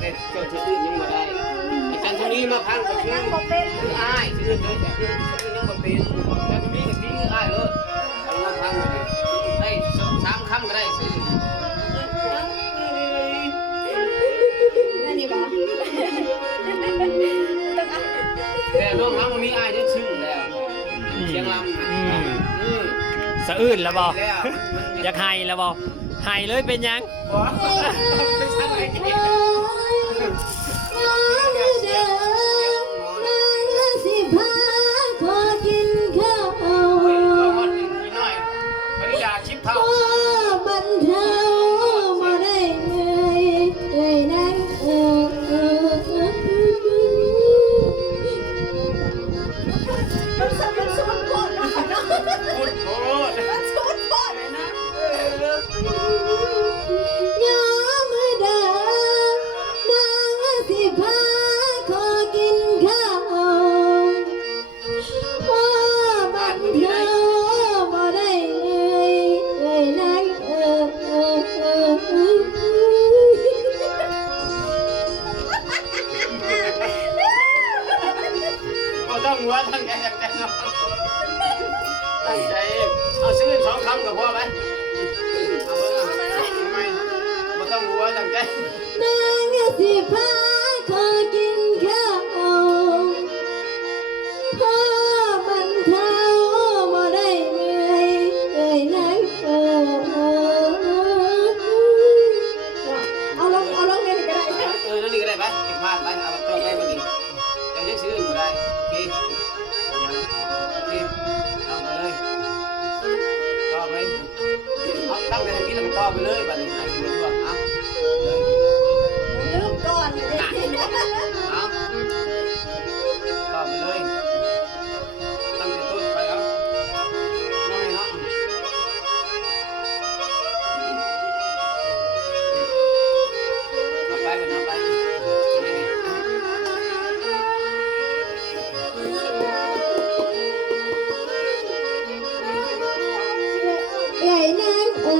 แล้วแต่เจ้าชื่ออื่นยังบ่ได้อาจารย์คนนี้มาพังก็คืออ้ายชื่ออื่นเลยชื่อยังบ่เป็นแต่คนนี้ก็ที่อ้ายเลยเอามาพังก็ได้3 คำก็ได้ชื่อนี่บ่แต่น้องลำมันมีอ้ายได้ชื่อแล้วเสียงลำสะอื้นแล้วบ่อยากให้แล้วบ่ให้เลยเป็นยังไม่ใช่ไอ้เด็กสิพาขอกินข้าวบันเทาบ่ได้เหนื่อยเลยนั่งมันสมันโกรธนะเนาะมันสุดโกรธเลยนะยามมือเดิมนางสิพาขอกินข้าวบันเทาบ่ได้เหนื่อยเลยนั่งต้องหัวตั้งใจตั้งใจตั้งใจเอาซื้อ2 คำกับพ่อไหมเอาไม่ต้องหัวตั้งใจนางสิพาขอกินข้าวพ่อบันเทาบ่ได้เหนื่อยเลยนั่งเอาลงนี่ก็ได้นั่นนี่ก็ได้ไหมผิดพลาดไปเอาต้องได้มาดียังจะซื้ออื่นก็ได้โอเคเอาไปเลยต่อไปเอาตั้งแต่ที่เราต่อไปเลยบัดนี้ให้ดูด้วยเอาเลยลืมก่อนเลยเอาต่อไปเลยตั้งแต่ต้นไปเอาน้อยเนาะเอาไปกันเอาไปใหญ่นั่งเอา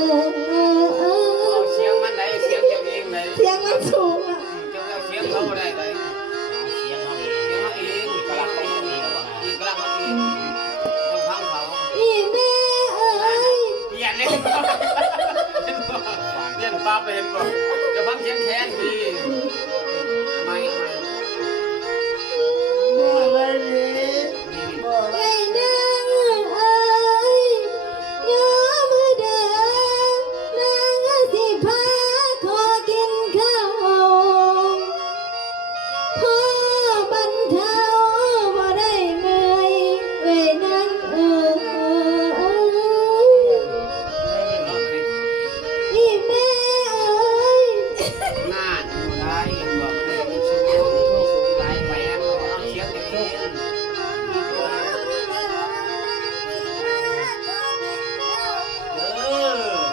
เสียงมันได้เสียงเจ้าเองเลย เสียงมันสูงอ่ะเจ้าเสียงเขาได้เลยเสียงเขาเองกลับเขาเองกลับเขาเองต้องฟังเขาอีแม่เปลี่ยนเลยเปลี่ยนปั๊บไปเห็นบ่จะฟังเสียงแค้นดีทำไมใหญ่นั่งยามมือเดิมนางสิพาขอกินข้าวพ่อบันเทาบ่ได้เหนื่อยเลยนั่งอีแม่งานได้ยังบอกมันสูงหลายแหวนเอาเสียงเอง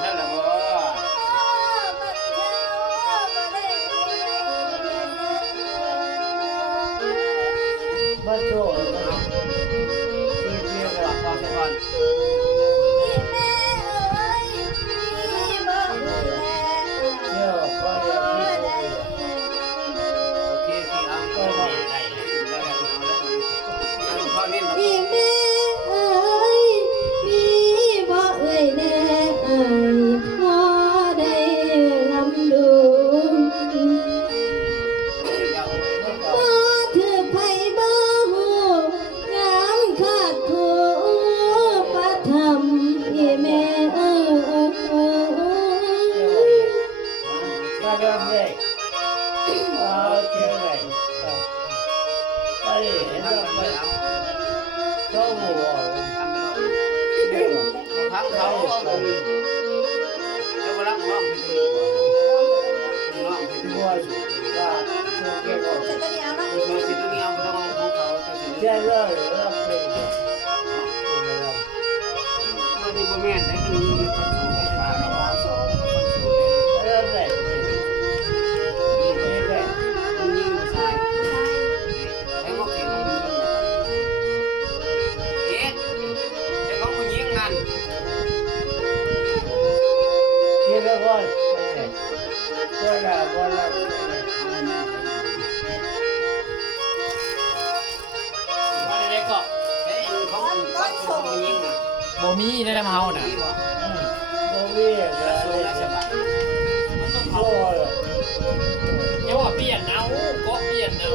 นั่นแหละบ่บ้านโจ้เรียกว่าความสัมพันธ์เที่ยวก็ยังมีโอเคที่อ้ำก็ได้พ่อนิ่ม อีแม่มีบ่เอ่ยแน่พอได้ลำดูบ่ถือไผบ่ฮู้งามขาดผู้ประทำอีแม่ก็เริ่มเลยเอาเที่ยวไหนไปเห็นว่าไปก็หัวเดี๋ยวพังเขาจะมาลักน้องไปตรงนี้น้องไปตรง หั นี้ วว่าช่วงเกี่ยวกับ จะเดียวเนาะ ช่วยสิตัวนี้เอาไปทำของเขาจะสิ เที่ยวเลยรับเป็น มันมีโมเมนต์ได้คือมีคนสูงไปทางเราคนสูง เริ่มเลยนี่เลย มันยิงมาใส่แล้วก็เก่งของยิงเอ๊ะแต่ของผู้หญิงนั่น าน่ะ โอ้มีอะไรโอ้ย อย่าว่าเปลี่ยนเอาก็เปลี่ยนเอา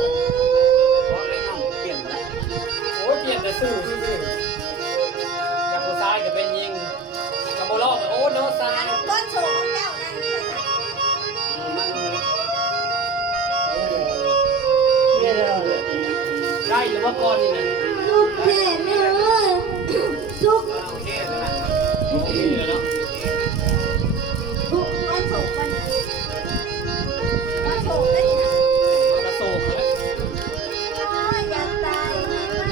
โอ้ยเปลี่ยนแต่สื่อกับผู้ชายก็เป็นยิงกับโบลอกโอ้โนซา ก้อนโฉมของเจ้านั่นนี่นะ เนี่ยเราเลย ได้หรือว่าก่อนนี่นะ สุกแค่เนื้อสุก โอเคเลยเนาะ สุกก้อนโฉมกันก้อนโฉมได้นี่นะ กระโศกเลย โอ้ยอยากตายให้มัน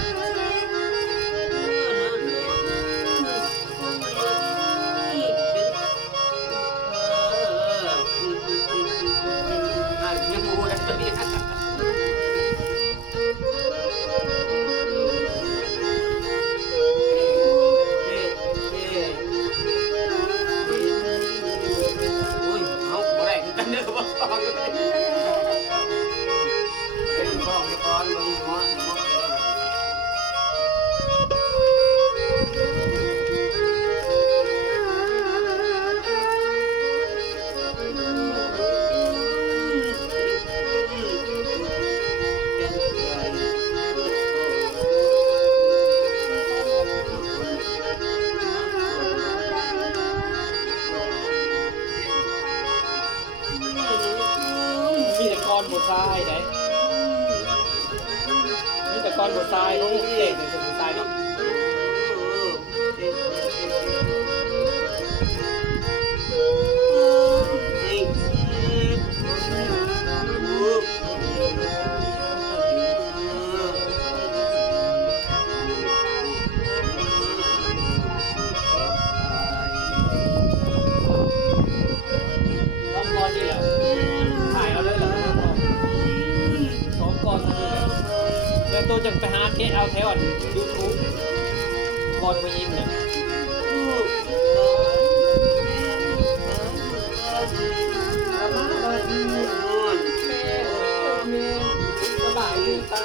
เช็ด มีแต่ก้อนบัวทรายได้มีแต่ก้อนบัวทรายเขาเตะในสมุนทรายเนาะต้องก้อนนี่แหละถ่ายเอาเลยแล้วก็สองก้อนนี่แหละแล้วตัวจังไปหาเทสเอาแถวยูทูบก้อนไปยิงเนี่ยสบายดีตา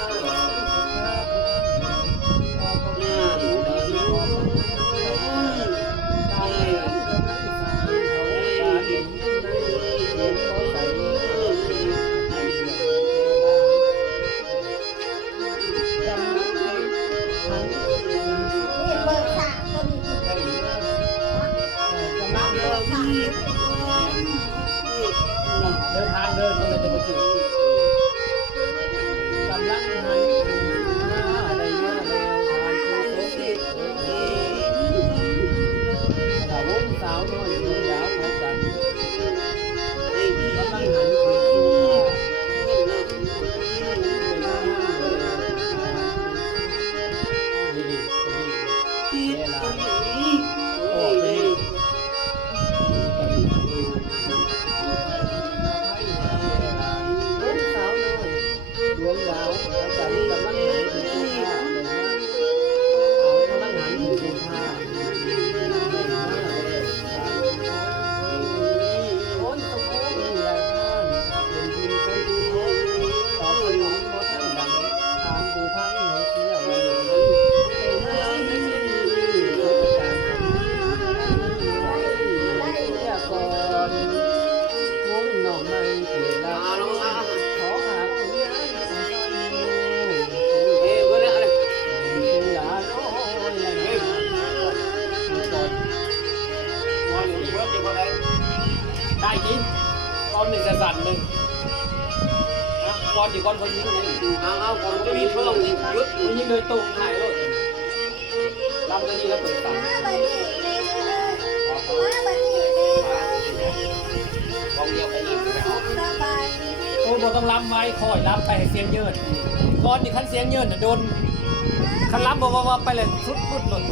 นี่เบอร์สามก็มีเบอร์สาม เดินทางเดินก็เลยจะมาถึงกำลังหันหน้าได้เยอะแล้วทางผู้พบสาวงสาวน้อยดูยาวเขากันกำลังหันไปสู่ดีดีดีเวลาโอ้ดีสาวน้อยดวงดาวเขากันกำลังหันไปสู่ท่าเลยนะกำลังหันไปสู่ท่าโอ้ยสมบูรณ์แรงมากเป็นทีมเป็นทีมต่อไปหนุนเพราะท่านดังทางผู้พังหัวเสียวันเป็นน้ำไม่ใช่ดีการทำไว้เสียก่อนวงหน่อไม้เปลี่ยนละขอหาคุณยายเป็นหลานน้อยได้จริงก้อนหนึ่งจะสั่นหนึ่งนะก้อนอยู่ก้อนคนยิงเลยยิงโดยตรงถ่ายรถลำตัวนี้แล้วเปิดตัง มาบัดนี้เลยมาบัดนี้เลยสบาย โอ้ยบ่ต้องล้ำไว้คอยล้ำไปให้เสียงเยินก้อนนี่คันเสียงเยินน่ะโดนคันล้ำบ่ว่าไปเลยสุดพุดหล่น